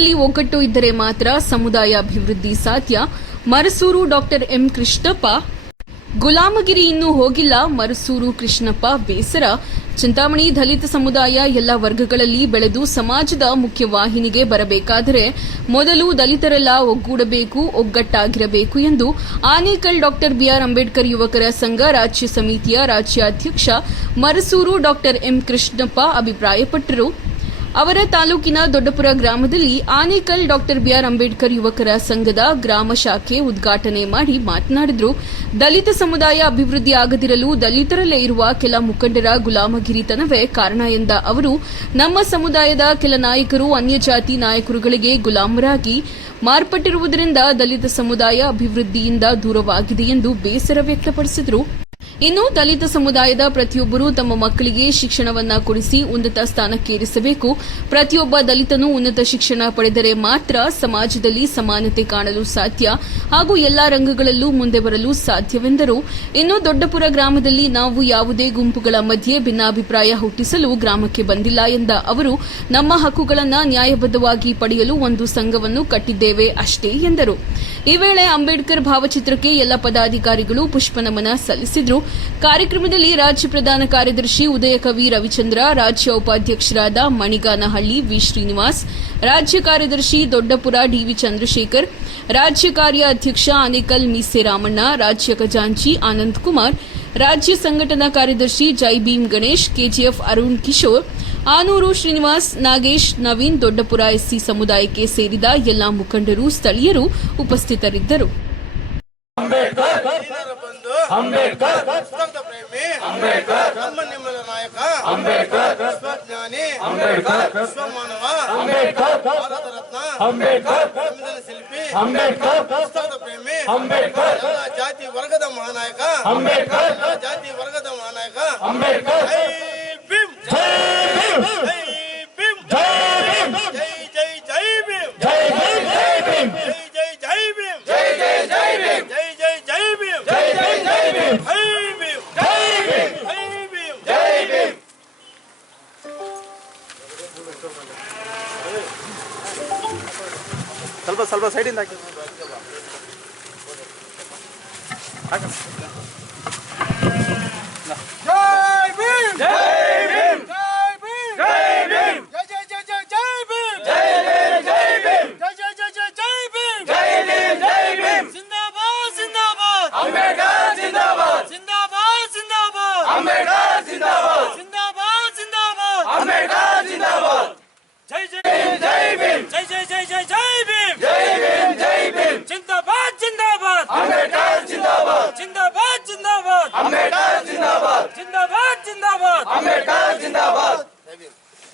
ಅಲ್ಲಿ ಒಗ್ಗಟ್ಟು ಇದ್ದರೆ ಮಾತ್ರ ಸಮುದಾಯ ಅಭಿವೃದ್ಧಿ ಸಾಧ್ಯ. Marasuru doctor M Krishnappa. ಗುಲಾಮಗಿರಿ ಇನ್ನೂ ಹೋಗಿಲ್ಲ. ಮರಸೂರು ಕೃಷ್ಣಪ್ಪ ಬೇಸರ. ಚಿಂತಾಮಣಿ ದಲಿತ ಸಮುದಾಯ ಎಲ್ಲ ವರ್ಗಗಳಲ್ಲಿ ಬೆಳೆದು ಸಮಾಜದ ಮುಖ್ಯವಾಹಿನಿಗೆ ಬರಬೇಕಾದರೆ ಮೊದಲು ದಲಿತರೆಲ್ಲ ಒಗ್ಗೂಡಬೇಕು, ಒಗ್ಗಟ್ಟಾಗಿರಬೇಕು ಎಂದು ಆನೇಕಲ್ ಡಾಕ್ಟರ್ ಬಿಆರ್ ಅಂಬೇಡ್ಕರ್ ಯುವಕರ ಸಂಘ ರಾಜ್ಯ ಸಮಿತಿಯ ರಾಜ್ಯಾಧ್ಯಕ್ಷ ಮರಸೂರು ಡಾಕ್ಟರ್ ಎಂ ಕೃಷ್ಣಪ್ಪ ಅಭಿಪ್ರಾಯಪಟ್ಟರು. ಅವರ ತಾಲೂಕಿನ ದೊಡ್ಡಪುರ ಗ್ರಾಮದಲ್ಲಿ ಆನೇಕಲ್ ಡಾಕ್ಟರ್ ಬಿಆರ್ ಅಂಬೇಡ್ಕರ್ ಯುವಕರ ಸಂಘದ ಗ್ರಾಮ ಶಾಖೆ ಉದ್ಘಾಟನೆ ಮಾಡಿ ಮಾತನಾಡಿದರು. ದಲಿತ ಸಮುದಾಯ ಅಭಿವೃದ್ಧಿ ಆಗದಿರಲು ದಲಿತರಲ್ಲೇ ಇರುವ ಕೆಲ ಮುಖಂಡರ ಗುಲಾಮಗಿರಿತನವೇ ಕಾರಣ ಎಂದ ಅವರು, ನಮ್ಮ ಸಮುದಾಯದ ಕೆಲ ನಾಯಕರು ಅನ್ಯ ಜಾತಿ ನಾಯಕರುಗಳಿಗೆ ಗುಲಾಮರಾಗಿ ಮಾರ್ಪಟ್ಟಿರುವುದರಿಂದ ದಲಿತ ಸಮುದಾಯ ಅಭಿವೃದ್ಧಿಯಿಂದ ದೂರವಾಗಿದೆ ಎಂದು ಬೇಸರ ವ್ಯಕ್ತಪಡಿಸಿದರು. ಇನ್ನು ದಲಿತ ಸಮುದಾಯದ ಪ್ರತಿಯೊಬ್ಬರು ತಮ್ಮ ಮಕ್ಕಳಿಗೆ ಶಿಕ್ಷಣವನ್ನ ಕೊಡಿಸಿ ಉನ್ನತ ಸ್ಥಾನಕ್ಕೇರಿಸಬೇಕು. ಪ್ರತಿಯೊಬ್ಬ ದಲಿತನು ಉನ್ನತ ಶಿಕ್ಷಣ ಪಡೆದರೆ ಮಾತ್ರ ಸಮಾಜದಲ್ಲಿ ಸಮಾನತೆ ಕಾಣಲು ಸಾಧ್ಯ. ಹಾಗೂ ಎಲ್ಲಾ ರಂಗಗಳಲ್ಲೂ ಮುಂದೆ ಬರಲು ಸಾಧ್ಯವೆಂದರು. ಇನ್ನು ದೊಡ್ಡಪುರ ಗ್ರಾಮದಲ್ಲಿ ನಾವು ಯಾವುದೇ ಗುಂಪುಗಳ ಮಧ್ಯೆ ಭಿನ್ನಾಭಿಪ್ರಾಯ ಹುಟ್ಟಿಸಲು ಗ್ರಾಮಕ್ಕೆ ಬಂದಿಲ್ಲ ಎಂದ ಅವರು, ನಮ್ಮ ಹಕ್ಕುಗಳನ್ನು ನ್ಯಾಯಬದ್ಧವಾಗಿ ಪಡೆಯಲು ಒಂದು ಸಂಘವನ್ನು ಕಟ್ಟಿದ್ದೇವೆ ಅಷ್ಟೇ ಎಂದರು. ಈ ವೇಳೆ ಅಂಬೇಡ್ಕರ್ ಭಾವಚಿತ್ರಕ್ಕೆ ಎಲ್ಲ ಪದಾಧಿಕಾರಿಗಳು ಪುಷ್ಪನಮನ ಸಲ್ಲಿಸಿದ್ರು. ಕಾರ್ಯಕ್ರಮದಲ್ಲಿ ರಾಜ್ಯ ಪ್ರಧಾನ ಕಾರ್ಯದರ್ಶಿ ಉದಯ ಕವಿ ರವಿಚಂದ್ರ, ರಾಜ್ಯ ಉಪಾಧ್ಯಕ್ಷರಾದ ಮಣಿಗಾನಹಳ್ಳಿ ವಿ. ಶ್ರೀನಿವಾಸ್, ರಾಜ್ಯ ಕಾರ್ಯದರ್ಶಿ ದೊಡ್ಡಪುರ ಡಿವಿ ಚಂದ್ರಶೇಖರ್, ರಾಜ್ಯ ಕಾರ್ಯ ಅಧ್ಯಕ್ಷ ಮೀಸೆ ರಾಮಣ್ಣ ರಾಜ್ಯ ಖಜಾಂಚಿ ಆನಂದ್ ಕುಮಾರ್, ರಾಜ್ಯ ಸಂಘಟನಾ ಕಾರ್ಯದರ್ಶಿ ಜೈ ಭೀಮ್ ಗಣೇಶ್, ಕೆಜಿಎಫ್ ಅರುಣ್ ಕಿಶೋರ್ ಆನೂರು ಶ್ರೀನಿವಾಸ್ ನಾಗೇಶ್ ನವೀನ್ ದೊಡ್ಡಪುರ ಎಸ್ಸಿ ಸಮುದಾಯಕ್ಕೆ ಸೇರಿದ ಎಲ್ಲಾ ಮುಖಂಡರು ಸ್ಥಳೀಯರು ಉಪಸ್ಥಿತರಿದ್ದರು. ಜಾತಿ ವರ್ಗದ ಮಹಾನಾಯಕ ಅಂಬೇಡ್ಕರ್ ವರ್ಗದ ಪ್ರೇಮಿ ಅಂಬೇಡ್ಕರ್ ಸ್ವಲ್ಪ ಸ್ವಲ್ಪ ಸೈಡಿಂದ ಹಾಕಿ ಜೈ ಭೀಮ್ ಜೈ ಭೀಮ್ ಜೈ